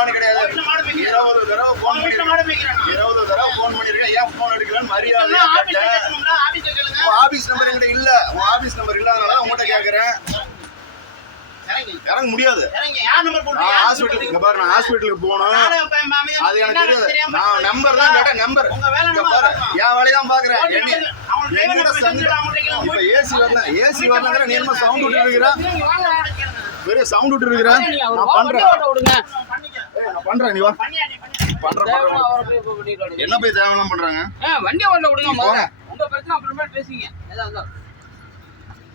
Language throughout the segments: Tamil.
வான்னு கிடையாது. 20 தடவை போன் பண்ணிருக்கேன். ஏன் போன் எடுக்கலன்னு மரியாதையா கேட்டேன். ஆபீஸ் நம்பர் என்கிட்ட இல்ல. உன் ஆபீஸ் நம்பர் இல்லாதனால உங்ககிட்ட கேக்குறேன். இறங்க முடியாது. நான் ஹாஸ்பிட்டலுக்கு போனோம். அது எனக்கு தெரியாது. நான் நம்பர் தான் கேட்டேன். நம்பர் என் வேலையதான் பாக்குறேன். இப்ப ஏசி வரலங்கிற நீ என்ன சவுண்ட் விட்டு இருக்கிறேன். பெரிய சவுண்ட் விட்டு இருக்கிறேன். நான் பண்றேன். நீ வா என்ன போய் தேவையெல்லாம் பண்றாங்க.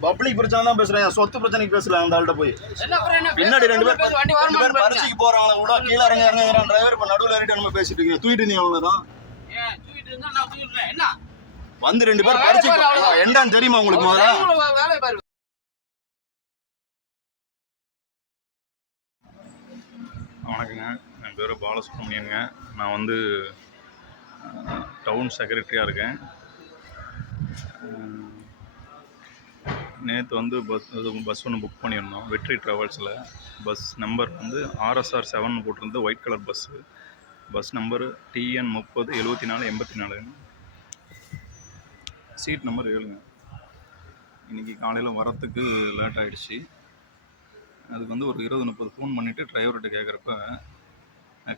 பப்ளிக் பிரச்சனை தான் பேசுறேன். சொத்து பிரச்சனைக்கு பேசல. அந்த ஆள்கிட்ட போய் பின்னாடி ரெண்டு பேர் பரிசுக்கு போறவங்க கூட கீழே இறங்க டிரைவர் இப்ப நடுவில் ஏறிட்டு நம்ம பேசிட்டு இருக்கீங்க. தூக்கிட்டு நீ அவ்வளவுதான் வந்து 2 பேர் பரிசுக்கு என்னன்னு தெரியுமா உங்களுக்கு? முதல்ல வணக்கங்க, என் பேர் பாலசுப்ரமணியனுங்க. நான் வந்து டவுன் செக்ரட்டரியாக இருக்கேன். நேற்று வந்து பஸ் ஒன்று புக் பண்ணியிருந்தோம் வெற்றி ட்ராவல்ஸில். பஸ் நம்பர் வந்து RSR 7 போட்டிருந்து white colour bus. Bus number TN 30 74 84. Seat number 7ங்க. இன்றைக்கி காலையில் வரத்துக்கு லேட் ஆகிடுச்சு. அதுக்கு வந்து ஒரு 20-30 ஃபோன் பண்ணிவிட்டு டிரைவர்கிட்ட கேட்குறப்ப,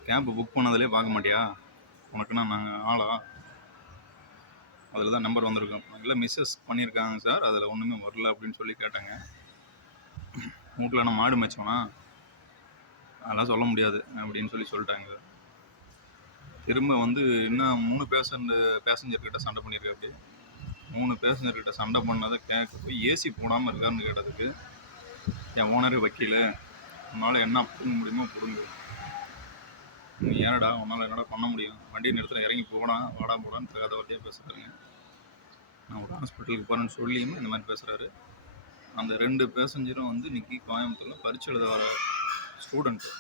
கேம்பு புக் பண்ணதிலே பார்க்க மாட்டியா, உனக்குன்னா நாங்கள் ஆளா, அதில் தான் நம்பர் வந்திருக்கோம். இல்லை மிஸ்ஸஸ் பண்ணியிருக்காங்க சார், அதில் ஒன்றுமே வரல அப்படின்னு சொல்லி கேட்டாங்க. வீட்டில் நான் மாடு மேய்ச்சோன்னா அதெல்லாம் சொல்ல முடியாது அப்படின்னு சொல்லிட்டாங்க. திரும்ப வந்து இன்னும் 3 பேசஞ்சர்கிட்ட சண்டை பண்ணியிருக்கேன். அப்படி 3 பேசஞ்சர்கிட்ட சண்டை பண்ணதை கேட்க போய் ஏசி போடாமல் இருக்காருன்னு கேட்டதுக்கு, என் ஓனரு வக்கீல, உன்னால் என்ன பிடுங்க முடியுமோ பிடுங்க, நீ ஏனடா உன்னால் என்னடா பண்ண முடியும், வண்டி நேரத்தில் இறங்கி வாடா போடான்னு தெரியாத வார்த்தையாக பேசுகிறாங்க. நான் ஒரு ஹாஸ்பிட்டலுக்கு போகிறேன்னு சொல்லியுமே இந்த மாதிரி பேசுகிறாரு. அந்த 2 பேசஞ்சரும் வந்து இன்றைக்கி கோயம்புத்தூரில் பரீட்சை எழுத வர ஸ்டூடெண்ட்டு,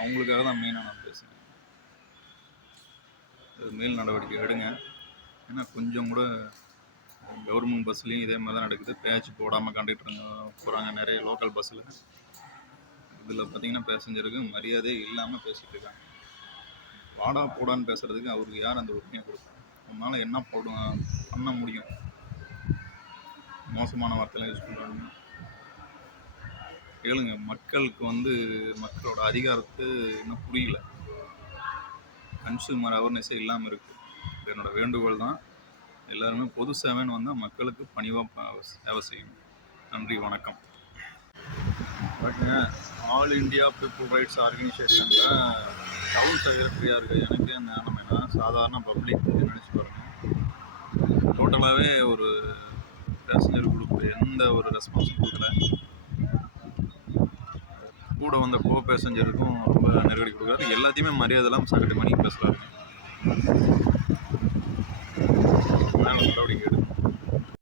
அவங்களுக்காக தான் மெயினாக நான் பேசுகிறேன். மேல் நடவடிக்கை எடுங்க. ஏன்னா கொஞ்சம் கூட கவர்மெண்ட் பஸ்லேயும் இதே மாதிரி தான் நடக்குது. பேட்ச் போடாமல் கண்டக்டருங்க போகிறாங்க நிறைய லோக்கல் பஸ்ஸில். இதில் பார்த்திங்கன்னா பேசஞ்சருக்கு மரியாதையே இல்லாமல் பேசிகிட்டு இருக்காங்க. வாடா போடான்னு பேசுகிறதுக்கு அவருக்கு யார் அந்த உரிமையை கொடுக்கும்? உன்னால் என்ன பண்ண முடியும்? மோசமான வார்த்தைலாம் யூஸ் பண்ணுறாங்க. கேளுங்க, மக்களுக்கு வந்து மக்களோட அதிகாரத்தை இன்னும் புரியல. கன்சூமர் அவேர்னஸே இல்லாமல் இருக்குது. என்னோட வேண்டுகோள் தான், எல்லாருமே பொது சேவைன்னு வந்தால் மக்களுக்கு பணிவாக சேவை செய்யணும். நன்றி, வணக்கம். பாருங்க, ஆல் இண்டியா பீப்புள் ரைட்ஸ் ஆர்கனைசேஷனில் டவுன் செக்ரட்டரியாக இருக்க எனக்கே ஞானம் என்ன, சாதாரண பப்ளிக் நினச்சி பாருங்கள். டோட்டலாகவே ஒரு பேசஞ்சர் குரூப் எந்த ஒரு ரெஸ்பான்ஸும் கொடுக்கல. கூட வந்த பேசஞ்சருக்கும் ரொம்ப நெருக்கடி கொடுக்குறாரு. எல்லாத்தையுமே மரியாதை இல்லாமல் சகட்டு மணிக்கு பேசுகிறாரு. மேலே நடவடிக்கை எடுத்து